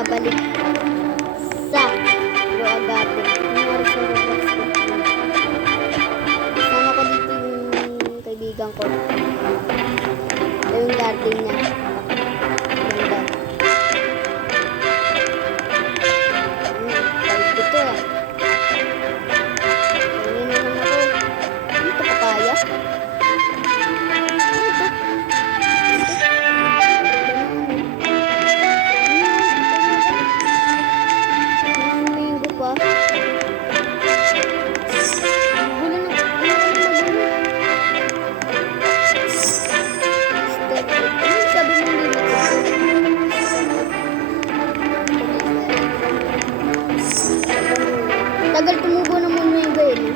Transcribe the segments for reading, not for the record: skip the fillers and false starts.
babalik sa Bro Agape. Nangyari sa Roblox ko. Kasama ko dito yung kaibigan ko. Ito yung garden niya. Ganda. Balik dito ah. Kanina naman ako. Dito papaya. Tagal tumubo naman na yung gayon.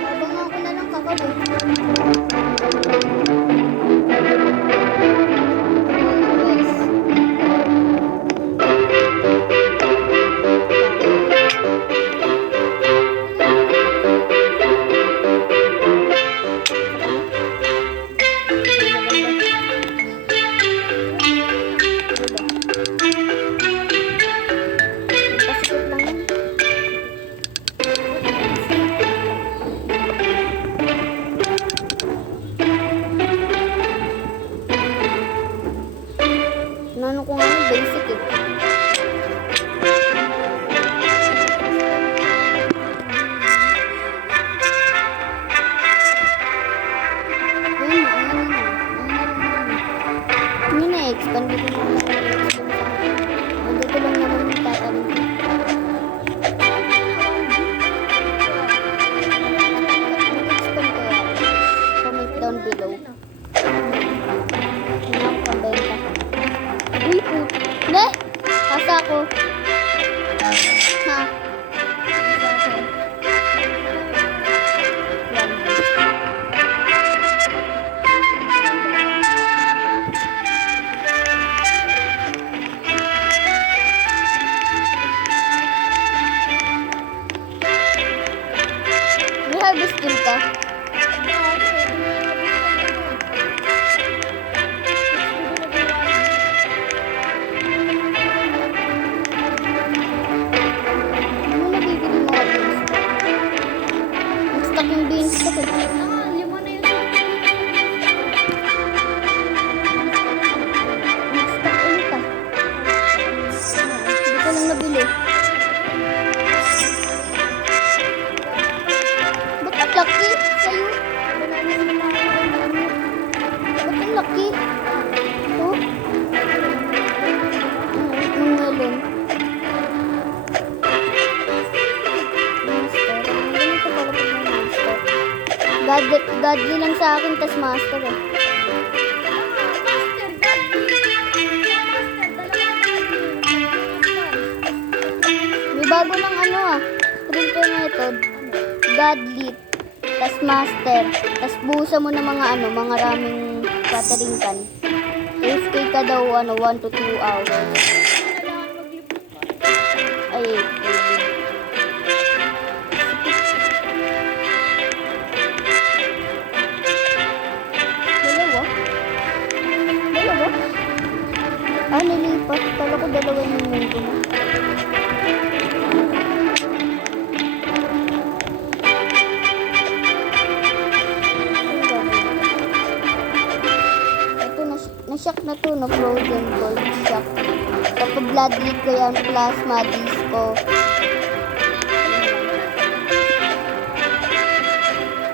Habang ako na lang kakabit. Ano ko nga basic eh. Hindi na-expand dito na lang. Dito lang naman yung tatanong ko. Expand ko yan. Comment down below. Nakakabenta. Uy po. Hindi! Kasa ako. Ha? May harvest din ka? Yung beans ko. Lima na yun. Nag-stock ulit ah. Hindi ko lang nabili. Ba't ang laki sa'yo? Ba't ang laki? Ito? Yung melon. Godly lang sa akin, tas master eh. May bago ng ano ah, printer method. Godly, tas master, tas buhusan mo ng mga ano, mga raming catering can. AFK ka daw 1 to 2 hours. Ay, nilipat. Kala ko dalawa yung mundo na. Ito, na-shock na to, no? Frozen gold shock. Kapag blood leak ko yan, plasma disco.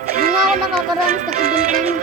Hindi nga ako nakakaranas ng event na yun.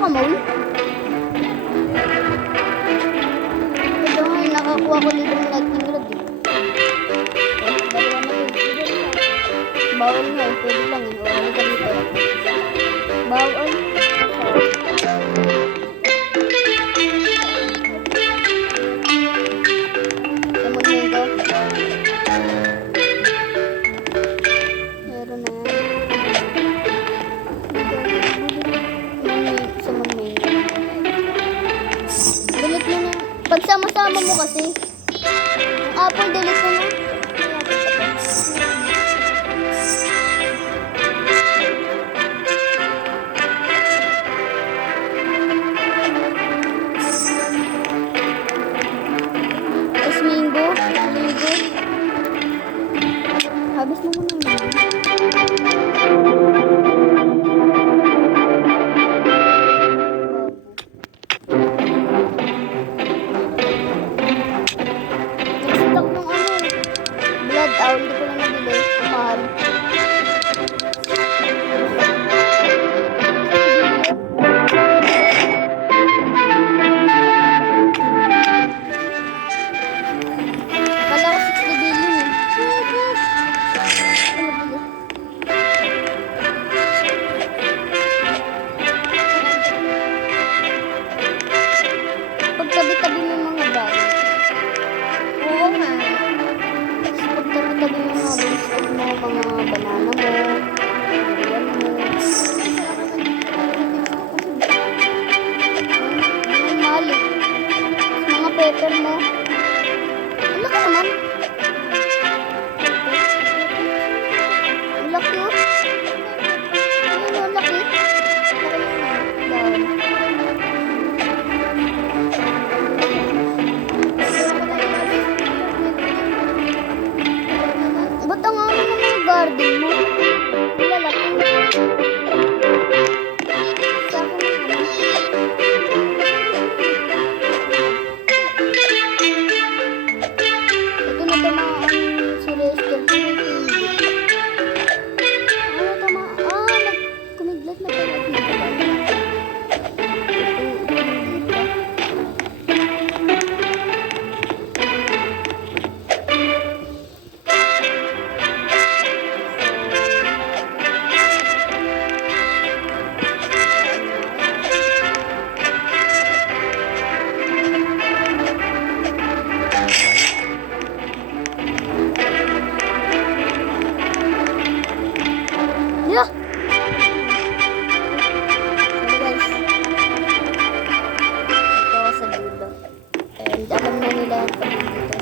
Naka-mall? Ito nga, nakakuha ko dito ng lightning rod eh. Dalawa na yun. Bawal nga eh, pwede lang eh. O, halika dito. Bawal. Samon mo ito. Meron na yan. Samon mo ito. Delete mo na. Pagsama-sama mo kasi. Ang apple, delete mo na. Tapos mango. Habis mo muna yun. Nag-stock ng ano. Blood owl. Hindi ko na nabili. Mahal. Kala ko 60 billion eh. Ano ba yun? Pagtabi-tabi mo yung mga bagay. Oo nga. Pagtabi-tabi mo yung mga biscuit mo, mga banana mo, durian mo. Ang mahal eh. Mga pepper mo. Ang laki naman. Ang laki oh. Ayun oh, ang laki. Down. Ba't ang ano ng mga garden mo? Ang lalaki. Sa akin ang ano. Ito na tamaan si Lester. Ano tamaan? Kumidlat na pala dito. Yeah! Sorry guys. Ito ako sa dulo. And alam na nila yung pag dito.